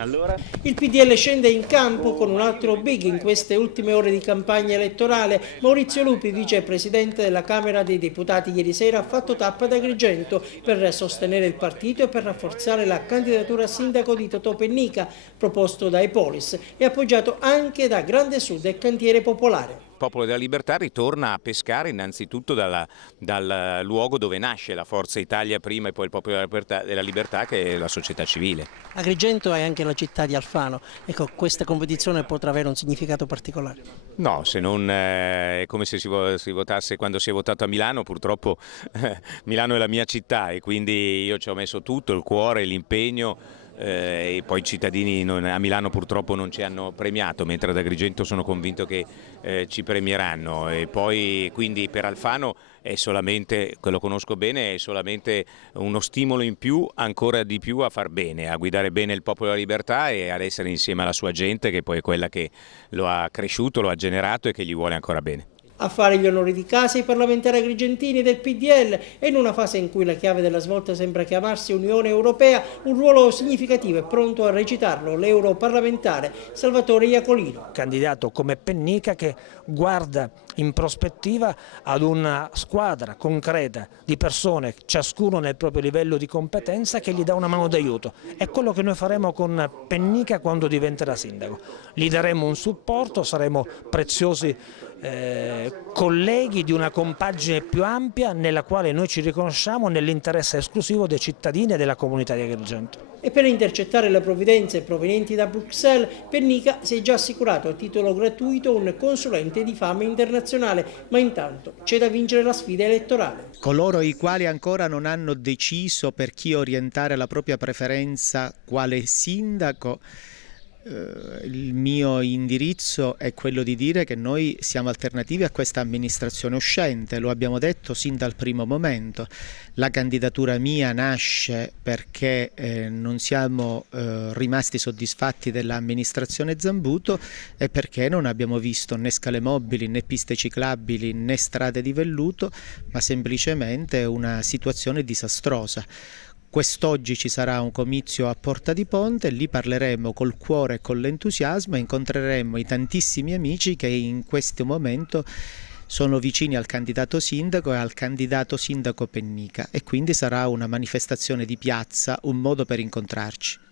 Allora? Il PDL scende in campo con un altro big in queste ultime ore di campagna elettorale. Maurizio Lupi, vicepresidente della Camera dei Deputati, ieri sera ha fatto tappa ad Agrigento per sostenere il partito e per rafforzare la candidatura a sindaco di Totò Pennica, proposto da Epolis e appoggiato anche da Grande Sud e Cantiere Popolare. Il Popolo della Libertà ritorna a pescare innanzitutto dal luogo dove nasce la Forza Italia prima e poi il Popolo della Libertà, che è la società civile. Agrigento è anche la città di Alfano. Ecco, questa competizione potrà avere un significato particolare. No, se non è come se si votasse quando si è votato a Milano. Purtroppo Milano è la mia città e quindi io ci ho messo tutto, il cuore, l'impegno. E poi i cittadini a Milano purtroppo non ci hanno premiato, mentre ad Agrigento sono convinto che ci premieranno. E poi quindi per Alfano è solamente, che lo conosco bene, è solamente uno stimolo in più, ancora di più a far bene, a guidare bene il Popolo della Libertà e ad essere insieme alla sua gente, che poi è quella che lo ha cresciuto, lo ha generato e che gli vuole ancora bene. A fare gli onori di casa i parlamentari agrigentini del PDL e in una fase in cui la chiave della svolta sembra chiamarsi Unione Europea, un ruolo significativo e pronto a recitarlo l'europarlamentare Salvatore Iacolino. Candidato come Pennica che guarda in prospettiva ad una squadra concreta di persone, ciascuno nel proprio livello di competenza, che gli dà una mano d'aiuto. È quello che noi faremo con Pennica quando diventerà sindaco. Gli daremo un supporto, saremo preziosi colleghi di una compagine più ampia nella quale noi ci riconosciamo nell'interesse esclusivo dei cittadini e della comunità di Agrigento. E per intercettare le provvidenze provenienti da Bruxelles, Pennica si è già assicurato a titolo gratuito un consulente di fama internazionale, ma intanto c'è da vincere la sfida elettorale. Coloro i quali ancora non hanno deciso per chi orientare la propria preferenza quale sindaco, il mio indirizzo è quello di dire che noi siamo alternativi a questa amministrazione uscente, lo abbiamo detto sin dal primo momento. La candidatura mia nasce perché non siamo rimasti soddisfatti dell'amministrazione Zambuto e perché non abbiamo visto né scale mobili, né piste ciclabili, né strade di velluto, ma semplicemente una situazione disastrosa. Quest'oggi ci sarà un comizio a Porta di Ponte, lì parleremo col cuore e con l'entusiasmo e incontreremo i tantissimi amici che in questo momento sono vicini al candidato sindaco e al candidato sindaco Pennica, e quindi sarà una manifestazione di piazza, un modo per incontrarci.